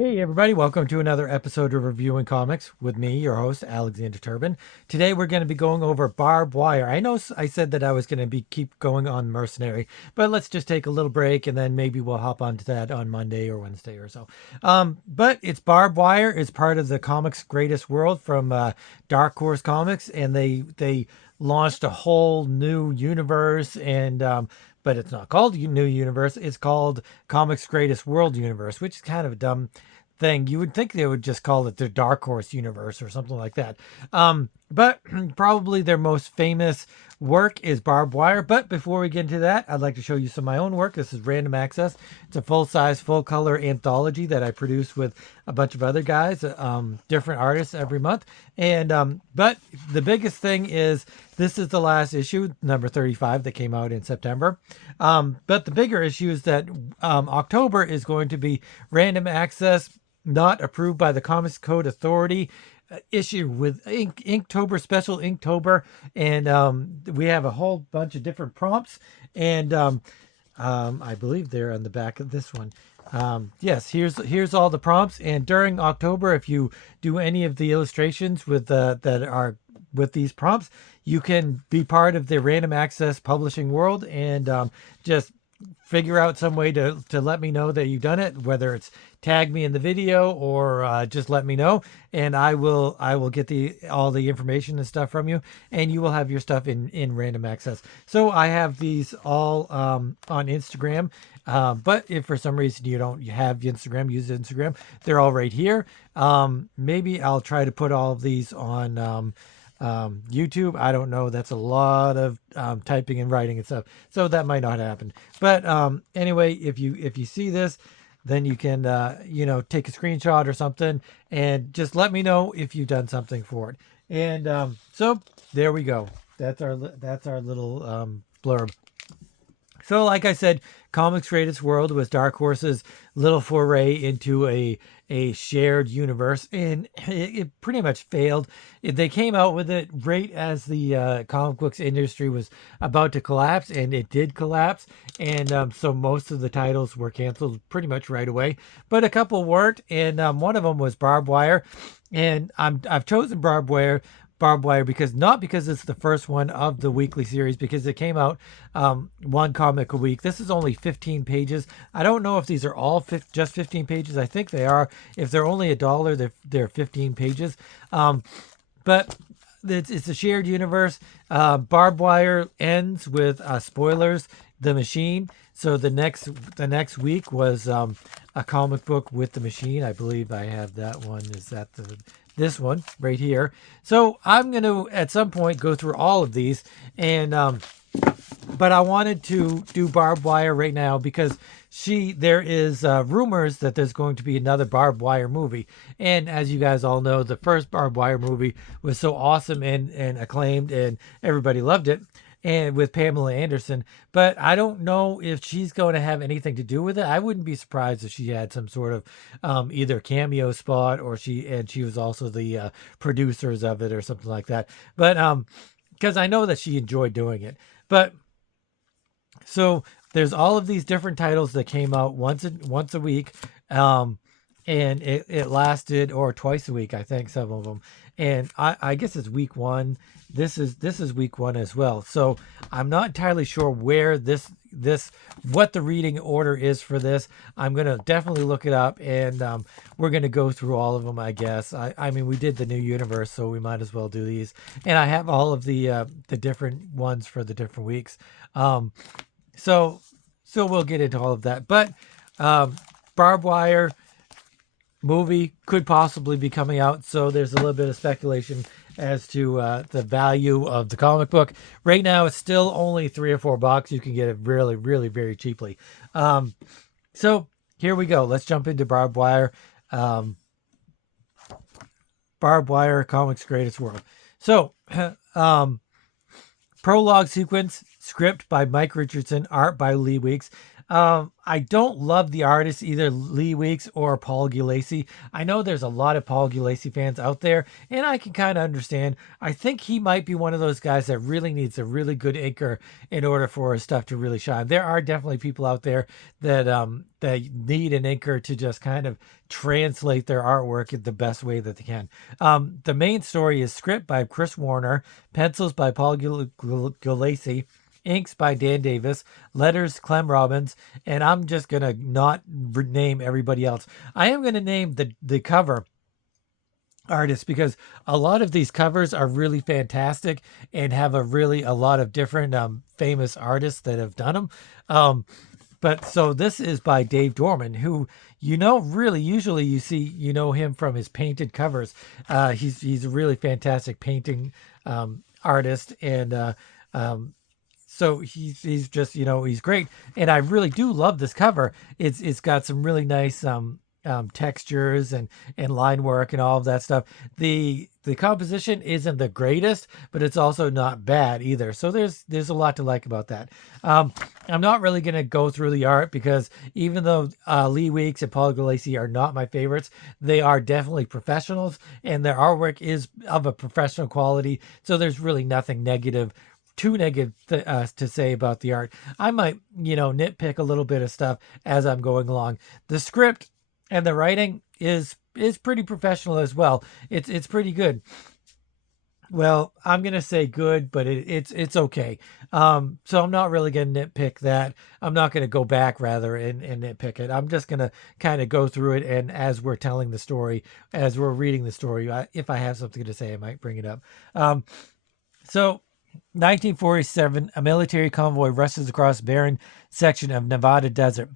Hey everybody, welcome to another episode of Reviewing Comics with me, your host, Alexander Turbin. Today we're going to be going over Barb Wire. I know I said that I was going to keep going on Mercenary, but let's just take a little break and then maybe we'll hop onto that on Monday or Wednesday or so. But it's Barb Wire. It's part of the Comics Greatest World from Dark Horse Comics, and they launched a whole new universe and but it's not called New Universe. It's called Comics Greatest World Universe, which is kind of a dumb thing. You would think they would just call it the Dark Horse Universe or something like that. But probably their most famous work is Barbed Wire. But before we get into that, I'd like to show you some of my own work. This is Random Access. It's a full-size, full-color anthology that I produce with a bunch of other guys, different artists every month. And but the biggest thing is this is the last issue, number 35, that came out in September. But the bigger issue is that October is going to be Random Access, not approved by the Comics Code Authority, issue with Inktober, special Inktober, and we have a whole bunch of different prompts, and I believe they're on the back of this one. Yes, here's all the prompts, and during October, if you do any of the illustrations with that are with these prompts, you can be part of the Random Access publishing world and just figure out some way to let me know that you've done it, whether it's tag me in the video or just let me know, and I will get all the information and stuff from you, and you will have your stuff in Random Access. So I have these all on Instagram, but if for some reason you don't have Instagram, use Instagram. They're all right here. Maybe I'll try to put all of these on YouTube. I don't know. That's a lot of typing and writing and stuff, so that might not happen. But anyway, if you see this, then you can take a screenshot or something and just let me know if you've done something for it. And so there we go. That's our little blurb. So, like I said, Comics Greatest World was Dark Horse's little foray into a shared universe, and it pretty much failed. They came out with it right as the comic books industry was about to collapse, and it did collapse. And so most of the titles were canceled pretty much right away, but a couple weren't, and one of them was Barbed Wire, and I've chosen Barbed Wire because it's the first one of the weekly series, because it came out one comic a week. This is only 15 pages. I don't know if these are all just 15 pages. I think they are. If they're only $1, they're 15 pages. But it's a shared universe. Barbed Wire ends with spoilers, The Machine. So the next week was a comic book with The Machine. I believe I have that one. Is that this one right here? So I'm going to at some point go through all of these, and but I wanted to do Barbed Wire right now because there is rumors that there's going to be another Barbed Wire movie, and as you guys all know, the first Barbed Wire movie was so awesome and acclaimed, and everybody loved it, and with Pamela Anderson. But I don't know if she's going to have anything to do with it. I wouldn't be surprised if she had some sort of either cameo spot, or she was also the producers of it or something like that. But because I know that she enjoyed doing it. But so there's all of these different titles that came out once a week, and it lasted, or twice a week, I think, some of them. And I guess it's week one. This is week one as well. So I'm not entirely sure where what the reading order is for this. I'm gonna definitely look it up, and we're gonna go through all of them, I guess. I mean, we did the New Universe, so we might as well do these. And I have all of the different ones for the different weeks. So we'll get into all of that. But Barbed Wire movie could possibly be coming out, so there's a little bit of speculation as to the value of the comic book. Right now, it's still only $3 or $4. You can get it really, really, very cheaply. So here we go. Let's jump into Barbed Wire. Barbed Wire, Comics Greatest World. So, prologue sequence, script by Mike Richardson, art by Lee Weeks. I don't love the artists, either Lee Weeks or Paul Gulacy. I know there's a lot of Paul Gulacy fans out there, and I can kind of understand. I think he might be one of those guys that really needs a really good inker in order for his stuff to really shine. There are definitely people out there that need an inker to just kind of translate their artwork in the best way that they can. The main story is script by Chris Warner, pencils by Paul Gulacy, inks by Dan Davis, letters Clem Robbins, and I'm just gonna not name everybody else. I am gonna name the cover artists because a lot of these covers are really fantastic and have a lot of different famous artists that have done them. But so this is by Dave Dorman, who really usually you know him from his painted covers. He's a really fantastic painting artist, and so he's just he's great, and I really do love this cover. It's got some really nice textures and line work and all of that stuff. The composition isn't the greatest, but it's also not bad either. So there's a lot to like about that. I'm not really gonna go through the art because even though Lee Weeks and Paul Gulacy are not my favorites, they are definitely professionals, and their artwork is of a professional quality. So there's really nothing too negative to say about the art. I might nitpick a little bit of stuff as I'm going along. The script and the writing is pretty professional as well. It's pretty good. Well, I'm gonna say good, but it's okay. So I'm not really gonna nitpick that. I'm not gonna go back rather and nitpick it. I'm just gonna kind of go through it, and as we're telling the story, as we're reading the story, if I have something to say, I might bring it up. So 1947, a military convoy rushes across a barren section of Nevada desert.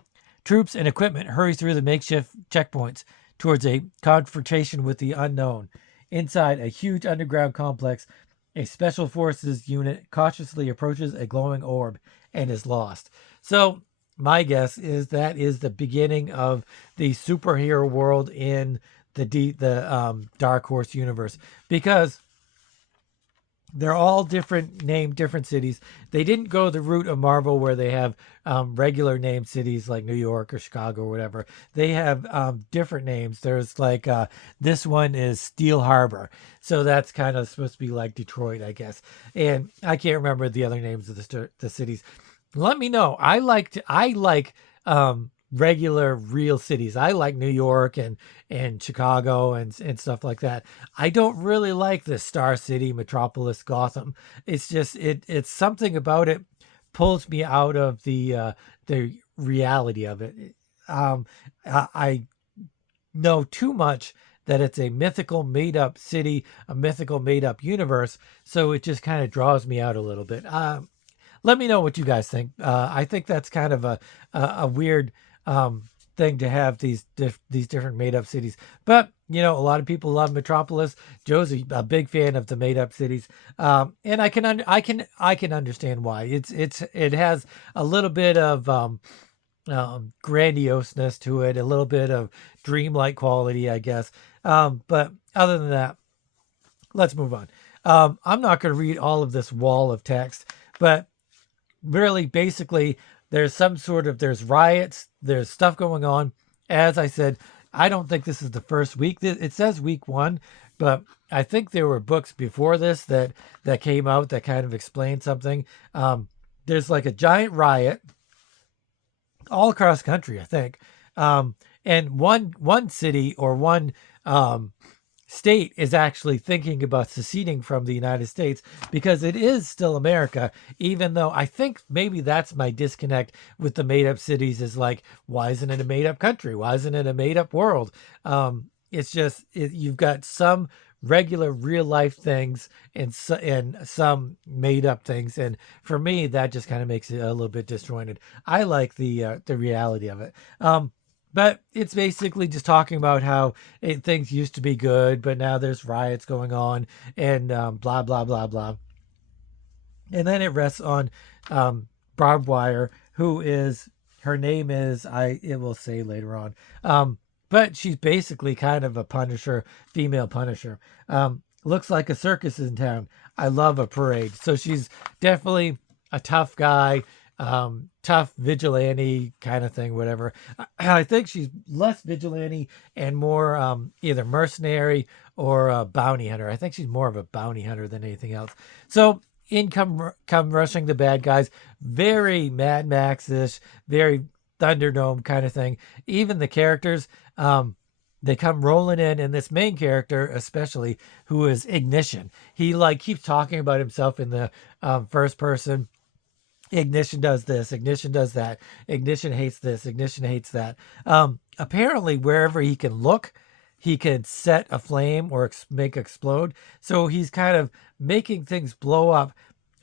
Troops and equipment hurry through the makeshift checkpoints towards a confrontation with the unknown. Inside a huge underground complex, a special forces unit cautiously approaches a glowing orb and is lost. So my guess is that is the beginning of the superhero world in the Dark Horse universe, because they're all named different cities. They didn't go the route of Marvel where they have regular named cities like New York or Chicago or whatever. They have different names. There's like this one is Steel Harbor, so that's kind of supposed to be like Detroit, I guess. And I can't remember the other names of the cities. Let me know. I like regular real cities. I like New York and Chicago and stuff like that. I don't really like the Star City, Metropolis, Gotham. It's just it's something about it pulls me out of the reality of it. I know too much that it's a mythical made up city, a mythical made up universe, so it just kind of draws me out a little bit. Let me know what you guys think. I think that's kind of a weird thing to have these different made up cities, but a lot of people love Metropolis. Joe's a big fan of the made up cities, and I can understand why. It has a little bit of grandioseness to it, a little bit of dreamlike quality, I guess. But other than that, let's move on. I'm not going to read all of this wall of text, but really, basically, there's riots, there's stuff going on. As I said, I don't think this is the first week. It says week 1, but I think there were books before this that came out that kind of explained something. There's like a giant riot all across country, I think. And one city or one state is actually thinking about seceding from the United States because it is still America, even though I think maybe that's my disconnect with the made up cities is like, why isn't it a made up country? Why isn't it a made up world? It's just, you've got some regular real life things and some made up things. And for me, that just kind of makes it a little bit disjointed. I like the reality of it. But it's basically just talking about how things used to be good, but now there's riots going on and blah, blah, blah, blah. And then it rests on Barb Wire, her name is, it will say later on. But she's basically kind of a Punisher, female Punisher. Looks like a circus in town. I love a parade. So she's definitely a tough guy. tough vigilante kind of thing, whatever. I think she's less vigilante and more either mercenary or a bounty hunter. I think she's more of a bounty hunter than anything else. So in come rushing the bad guys, very Mad Max-ish, very Thunderdome kind of thing. Even the characters, they come rolling in, and this main character, especially, who is Ignition, he like keeps talking about himself in the first person. Ignition does this, Ignition does that, Ignition hates this, Ignition hates that. Apparently, wherever he can look, he can set a flame or make explode. So he's kind of making things blow up.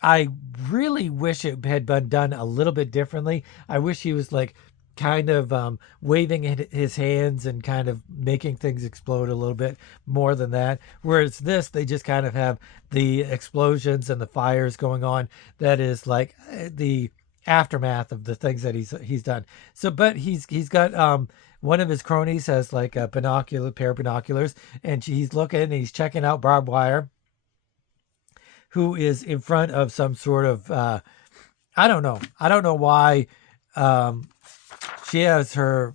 I really wish it had been done a little bit differently. I wish he was like kind of waving his hands and kind of making things explode a little bit more than that. Whereas this, they just kind of have the explosions and the fires going on. That is like the aftermath of the things that he's done. So, but he's got one of his cronies has like a pair of binoculars, and he's looking and he's checking out barbed wire, who is in front of some sort of I don't know why she has her,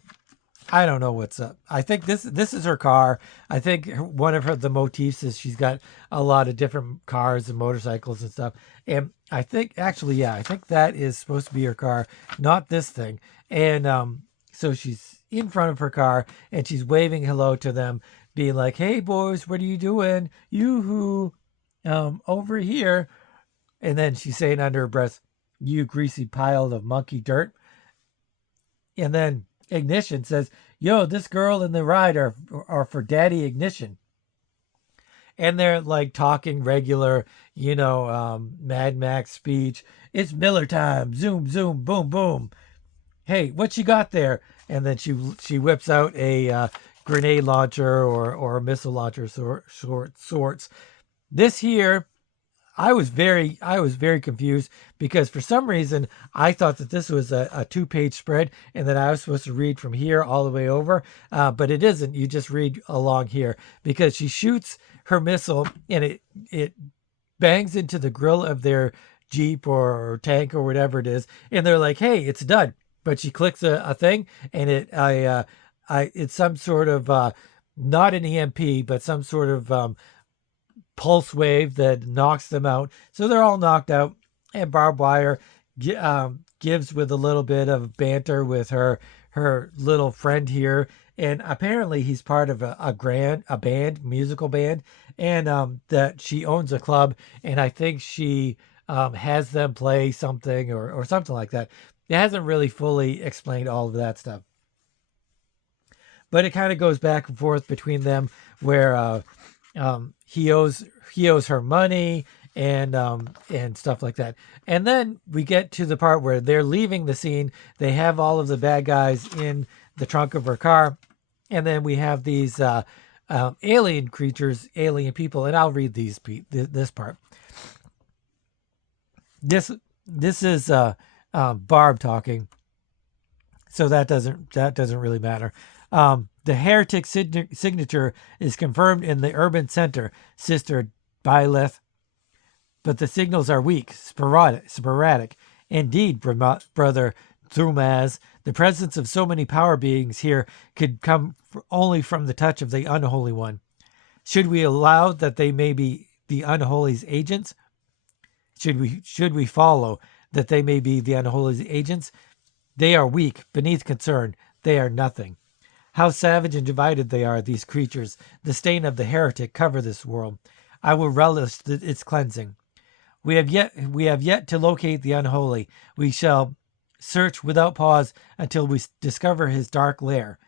I don't know what's up. I think this is her car. I think one of the motifs is she's got a lot of different cars and motorcycles and stuff. And I think actually, yeah, I think that is supposed to be her car, not this thing. And so she's in front of her car and she's waving hello to them, being like, "Hey boys, what are you doing? You over here." And then she's saying under her breath, "You greasy pile of monkey dirt." And then Ignition says, "Yo, this girl and the ride are for Daddy Ignition." And they're like talking regular, Mad Max speech. "It's Miller time. Zoom, zoom, boom, boom. Hey, what you got there?" And then she whips out a grenade launcher or a missile launcher sorts. This here, I was very confused because for some reason I thought that this was a 2-page spread and that I was supposed to read from here all the way over, but it isn't. You just read along here because she shoots her missile and it bangs into the grill of their Jeep or tank or whatever it is, and they're like, "Hey, it's done." But she clicks a thing and it's some sort of not an EMP, but some sort of pulse wave that knocks them out. So they're all knocked out. And barbed wire gives with a little bit of banter with her little friend here. And apparently he's part of a band, musical band, and that she owns a club. And I think she has them play something or something like that. It hasn't really fully explained all of that stuff. But it kind of goes back and forth between them where he owes her money and stuff like that. And then we get to the part where they're leaving the scene. They have all of the bad guys in the trunk of her car, and then we have these alien creatures, alien people. And I'll read this part. This is Barb talking, so that doesn't really matter. The heretic signature is confirmed in the urban center, Sister Byleth, but the signals are weak, sporadic. Indeed, Brother Thumaz, the presence of so many power beings here could come only from the touch of the Unholy One. Should we allow that they may be the Unholy's agents? Should we follow that they may be the Unholy's agents? They are weak, beneath concern. They are nothing. How savage and divided they are, these creatures. The stain of the heretic cover this world. I will relish its cleansing. We have yet to locate the unholy. We shall search without pause until we discover his dark lair.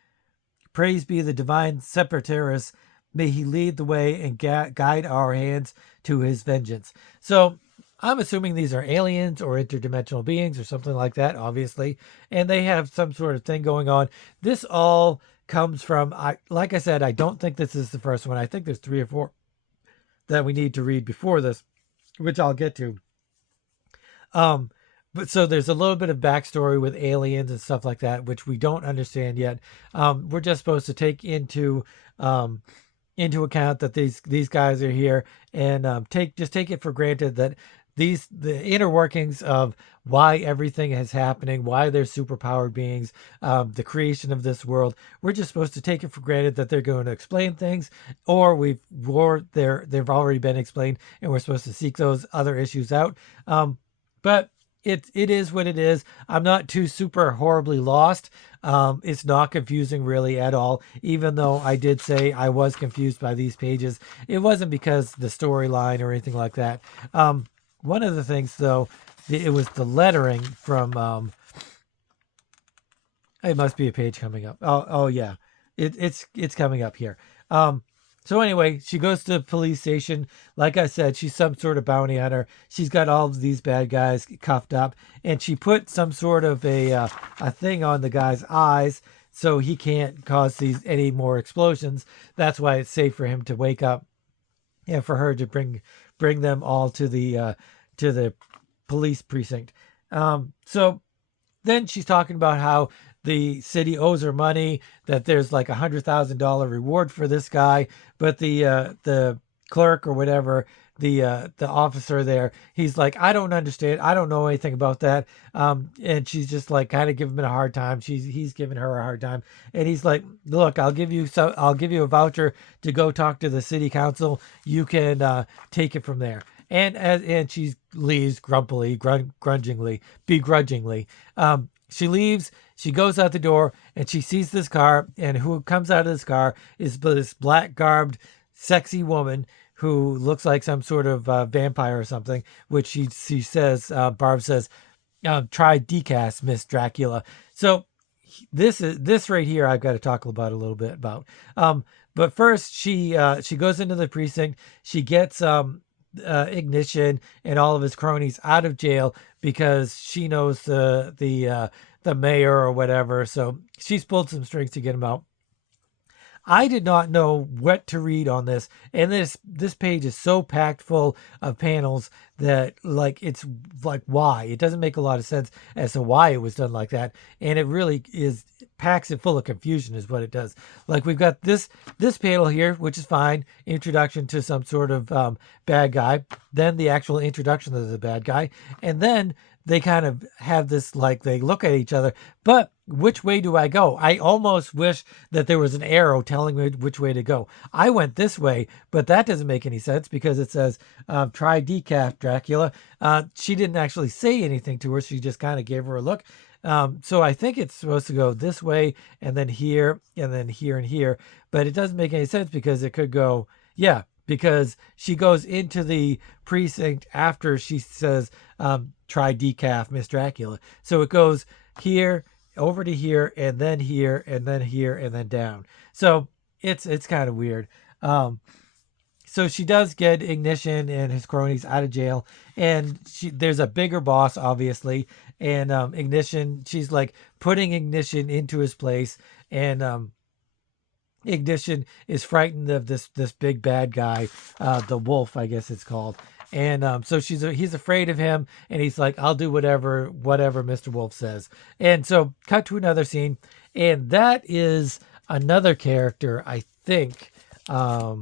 Praise be the divine Separatus. May he lead the way and guide our hands to his vengeance. So I'm assuming these are aliens or interdimensional beings or something like that, obviously. And they have some sort of thing going on. This all comes from, like I said, I don't think this is the first one. I think there's 3 or 4 that we need to read before this, which I'll get to. But so there's a little bit of backstory with aliens and stuff like that, which we don't understand yet. We're just supposed to take into account that these guys are here and take it for granted that the inner workings of why everything is happening, why they're superpowered beings, the creation of this world. We're just supposed to take it for granted that they're going to explain things, or they've already been explained, and we're supposed to seek those other issues out. But it is what it is. I'm not too super horribly lost. It's not confusing really at all. Even though I did say I was confused by these pages, it wasn't because the storyline or anything like that. One of the things though, it was the lettering from. It must be a page coming up. Oh yeah, it's coming up here. So anyway, she goes to the police station. Like I said, she's some sort of bounty hunter. She's got all of these bad guys cuffed up, and she put some sort of a thing on the guy's eyes so he can't cause these any more explosions. That's why it's safe for him to wake up, and for her to bring them all to the police precinct. So then she's talking about how the city owes her money, that there's like $100,000 reward for this guy, but the clerk or whatever, the officer there, he's like, I don't understand, I don't know anything about that. And she's just like kind of giving him a hard time. He's giving her a hard time, and he's like, look, I'll give you a voucher to go talk to the city council. You can take it from there. And she leaves grumpily, begrudgingly. She leaves. She goes out the door, and she sees this car. And who comes out of this car is this black garbed, sexy woman who looks like some sort of vampire or something. Which she says, Barb says, "Try decaf, Miss Dracula." So this right here. I've got to talk about a little bit about. But first, she goes into the precinct. She gets Ignition and all of his cronies out of jail because she knows the mayor or whatever. So she's pulled some strings to get him out. I did not know what to read on this, and this page is so packed full of panels that like it's like why it doesn't make a lot of sense as to why it was done like that, and it really is packs it full of confusion is what it does. Like we've got this panel here, which is fine, introduction to some sort of bad guy, then the actual introduction of the bad guy, and then they kind of have this like they look at each other, but which way do I go? I almost wish that there was an arrow telling me which way to go. I went this way, but that doesn't make any sense because it says try decaf Dracula. She didn't actually say anything to her. She just kind of gave her a look. So I think it's supposed to go this way and then here and here, but it doesn't make any sense because it could go, yeah, because she goes into the precinct after she says, try decaf, Miss Dracula. So it goes here, over to here, and then here, and then here, and then down. So it's kind of weird. So she does get Ignition and his cronies out of jail, and there's a bigger boss, obviously, and Ignition, she's like putting Ignition into his place, and Ignition is frightened of this big bad guy, the wolf, I guess it's called. And so he's afraid of him, and he's like, I'll do whatever Mr. Wolf says. And so cut to another scene, and that is another character, I think. Yeah,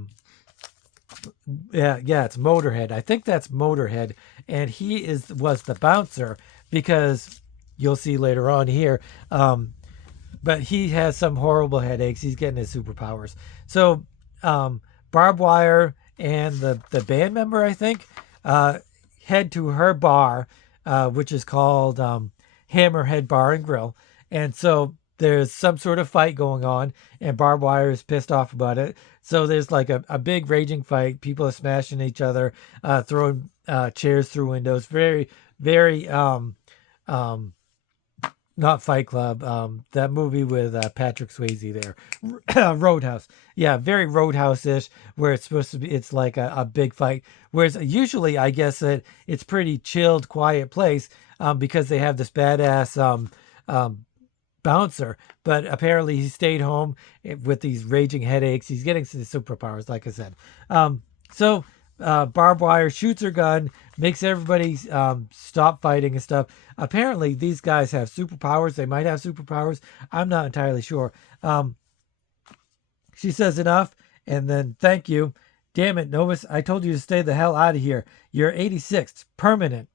it's Motorhead. I think that's Motorhead, and he was the bouncer because you'll see later on here. But he has some horrible headaches. He's getting his superpowers. So Barbed Wire and the band member, I think, head to her bar, which is called Hammerhead Bar and Grill. And so there's some sort of fight going on, and Barbed Wire is pissed off about it. So there's like a big raging fight. People are smashing each other, throwing chairs through windows. Very, very not Fight Club, that movie with Patrick Swayze there. Roadhouse. Yeah, very Roadhouse-ish, where it's supposed to be, it's like a big fight. Whereas usually I guess that it's pretty chilled, quiet place because they have this badass bouncer. But apparently he stayed home with these raging headaches. He's getting some superpowers, like I said. So Barbed Wire shoots her gun, makes everybody stop fighting and stuff. Apparently, these guys have superpowers. They might have superpowers. I'm not entirely sure. She says enough, and then thank you. Damn it, Novus, I told you to stay the hell out of here. You're 86th, permanent.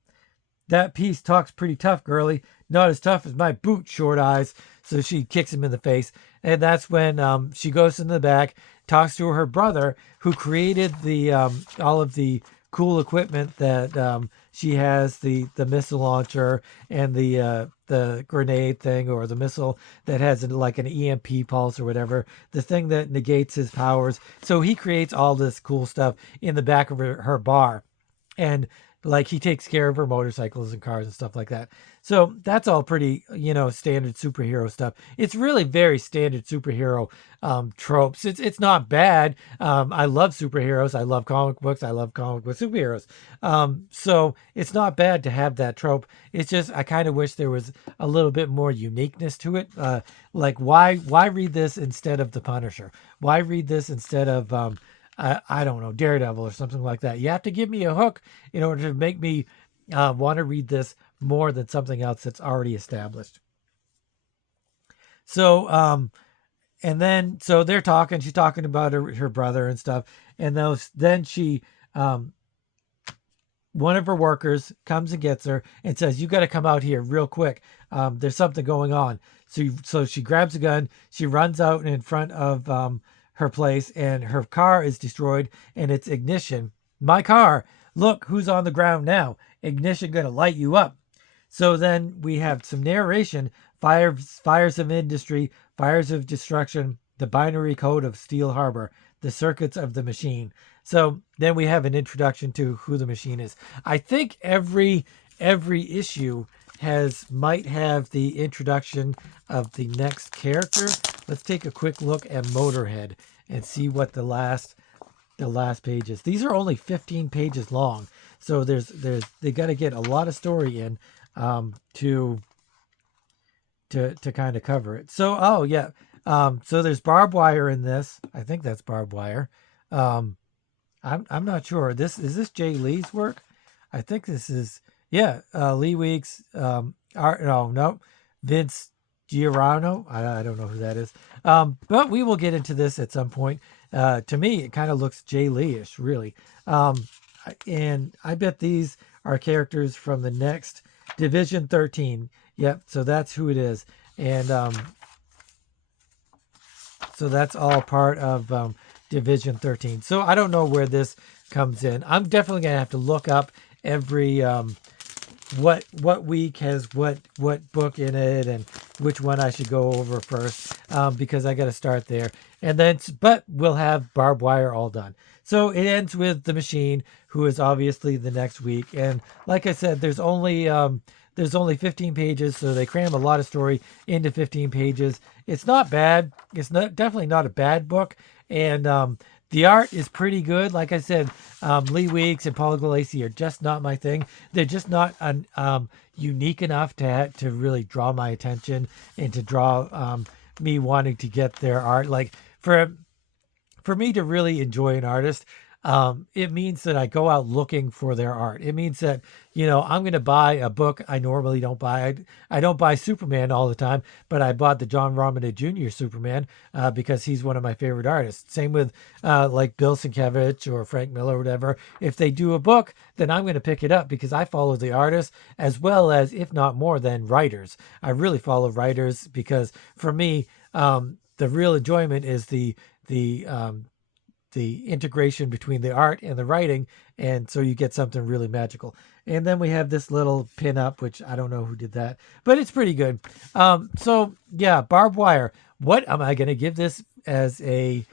That piece talks pretty tough, girlie. Not as tough as my boot, Short Eyes. So she kicks him in the face. And that's when she goes in the back, talks to her brother, who created the all of the cool equipment that she has, the missile launcher and the grenade thing, or the missile that has like an EMP pulse or whatever, the thing that negates his powers. So he creates all this cool stuff in the back of her bar. And like he takes care of her motorcycles and cars and stuff like that. So that's all pretty, standard superhero stuff. It's really very standard superhero tropes. It's not bad. I love superheroes. I love comic books. I love comic book superheroes. So it's not bad to have that trope. It's just I kind of wish there was a little bit more uniqueness to it. Like why read this instead of the Punisher? Why read this instead of I don't know, Daredevil or something like that? You have to give me a hook in order to make me want to read this more than something else that's already established. So, and then, so they're talking, she's talking about her brother and stuff. And then she, one of her workers comes and gets her and says, "You got to come out here real quick. There's something going on." So she grabs a gun, she runs out in front of her place, and her car is destroyed, and it's ignition. My car, look who's on the ground now. Ignition gonna light you up. So then we have some narration: fires of industry, fires of destruction, the binary code of Steel Harbor, the circuits of the machine. So then we have an introduction to who the machine is. I think every issue might have the introduction of the next character. Let's take a quick look at Motorhead and see what the last page is. These are only 15 pages long, so they got to get a lot of story in to kind of cover it. So so there's barbed wire in this. I think that's barbed wire. I'm not sure. Is this Jay Lee's work? I think this is Lee Weeks. Vince Giorano. I don't know who that is. But we will get into this at some point. To me, it kind of looks Jay Lee-ish, really. And I bet these are characters from the next Division 13. Yep, so that's who it is. And so that's all part of Division 13. So I don't know where this comes in. I'm definitely going to have to look up every what week has what book in it and which one I should go over first, because I got to start there. And then, but we'll have barbed wire all done. So it ends with the machine, who is obviously the next week. And like I said, there's only 15 pages, so they cram a lot of story into 15 pages. It's not bad. It's definitely not a bad book. And the art is pretty good. Like I said, Lee Weeks and Paul Gulacy are just not my thing. They're just not unique enough to really draw my attention and to draw me wanting to get their art. Like for me to really enjoy an artist, it means that I go out looking for their art. It means that, I'm going to buy a book I normally don't buy. I don't buy Superman all the time, but I bought the John Romita Jr. Superman because he's one of my favorite artists. Same with like Bill Sienkiewicz or Frank Miller or whatever. If they do a book, then I'm going to pick it up because I follow the artists as well as, if not more than, writers. I really follow writers because for me, the real enjoyment is the integration between the art and the writing, and so you get something really magical. And then we have this little pin up, which I don't know who did that, but it's pretty good. So yeah, barbed wire. What am I going to give this as a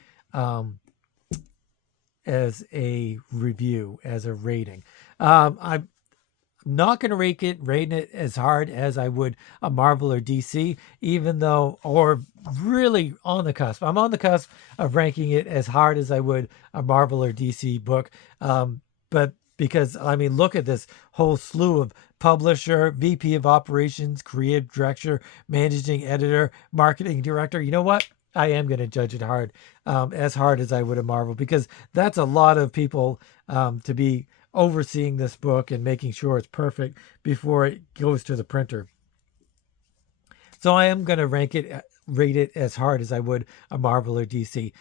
review, as a rating? I'm not going to rate it as hard as I would a Marvel or DC, even though, or really on the cusp. I'm on the cusp of ranking it as hard as I would a Marvel or DC book. But because, look at this whole slew of publisher, VP of operations, creative director, managing editor, marketing director. You know what? I am going to judge it as hard as I would a Marvel, because that's a lot of people to be overseeing this book and making sure it's perfect before it goes to the printer. So I am going to rate it as hard as I would a Marvel or DC.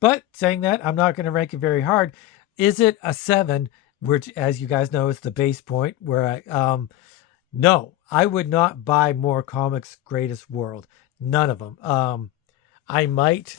But saying that, I'm not going to rank it very hard. Is it a 7, which, as you guys know, is the base point where no, I would not buy more comics Greatest World. None of them. I might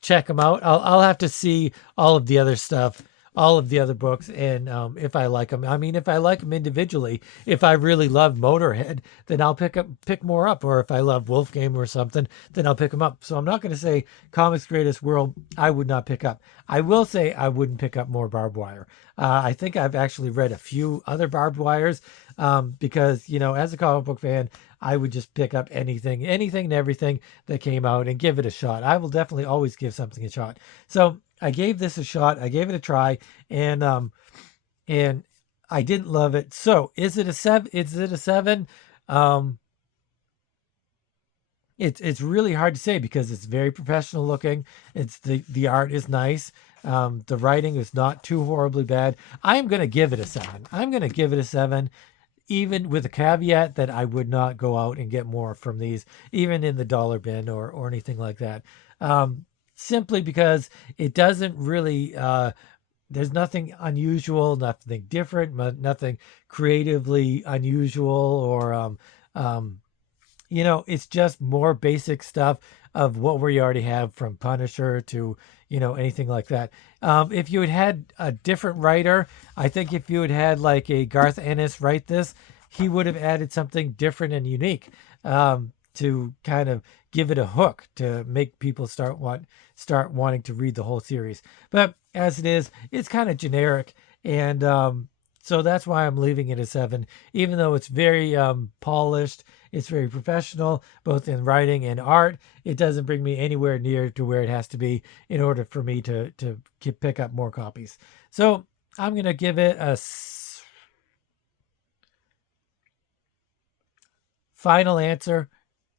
check them out. I'll have to see all of the other stuff, all of the other books, and if I like them. I mean, if I like them individually, if I really love Motorhead, then I'll pick more up. Or if I love Wolfgame or something, then I'll pick them up. So I'm not going to say Comics Greatest World I would not pick up. I will say I wouldn't pick up more Barbed Wire. I think I've actually read a few other Barbed Wires because, as a comic book fan, I would just pick up anything and everything that came out and give it a shot. I will definitely always give something a shot. So I gave this a shot. I gave it a try, and I didn't love it. So is it a 7? Is it a 7? It's really hard to say because it's very professional looking. It's the art is nice. The writing is not too horribly bad. I'm gonna give it a 7. I'm gonna give it a 7, even with a caveat that I would not go out and get more from these, even in the dollar bin or anything like that. Simply because it doesn't really, there's nothing unusual, nothing different, nothing creatively unusual, or, it's just more basic stuff of what we already have, from Punisher to, anything like that. If you had a different writer, I think if you had like a Garth Ennis write this, he would have added something different and unique to kind of give it a hook to make people start wanting to read the whole series. But as it is, it's kind of generic, and so that's why I'm leaving it a 7, even though it's very polished. It's very professional, both in writing and art. It doesn't bring me anywhere near to where it has to be in order for me to pick up more copies. So I'm going to give it a final answer,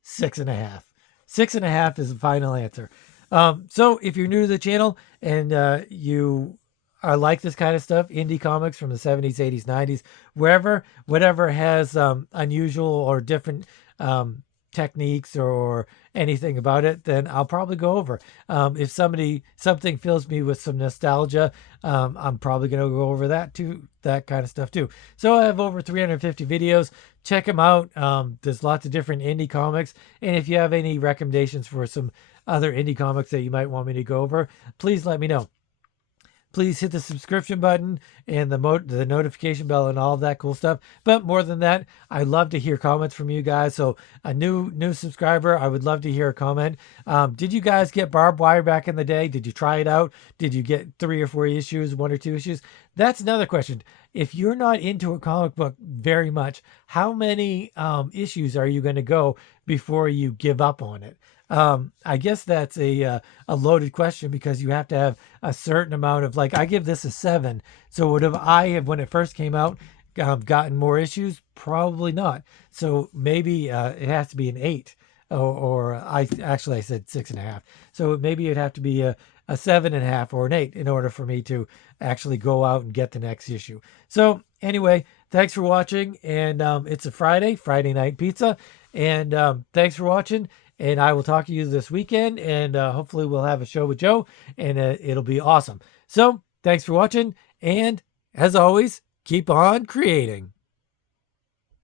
6.5. 6.5 is the final answer. So if you're new to the channel and you are like this kind of stuff, indie comics from the 70s, 80s, 90s, whatever has unusual or different techniques or anything about it, then I'll probably go over. If something fills me with some nostalgia, I'm probably going to go over that too, that kind of stuff too. So I have over 350 videos. Check them out. There's lots of different indie comics, and if you have any recommendations for some other indie comics that you might want me to go over, please let me know. Please hit the subscription button and the notification bell and all of that cool stuff. But more than that, I'd love to hear comments from you guys. So a new subscriber, I would love to hear a comment. Did you guys get Barbed Wire back in the day? Did you try it out? Did you get 3 or 4 issues, 1 or 2 issues? That's another question. If you're not into a comic book very much, how many issues are you going to go before you give up on it? I guess that's a loaded question, because you have to have a certain amount of, like, I give this a 7. So would have I, when it first came out, gotten more issues? Probably not. So maybe it has to be an 8, or I said 6.5. So maybe it'd have to be a 7.5 or an 8 in order for me to actually go out and get the next issue. So anyway, thanks for watching, and it's a Friday night pizza, and thanks for watching. And I will talk to you this weekend, and hopefully we'll have a show with Joe, and it'll be awesome. So thanks for watching, and as always, keep on creating.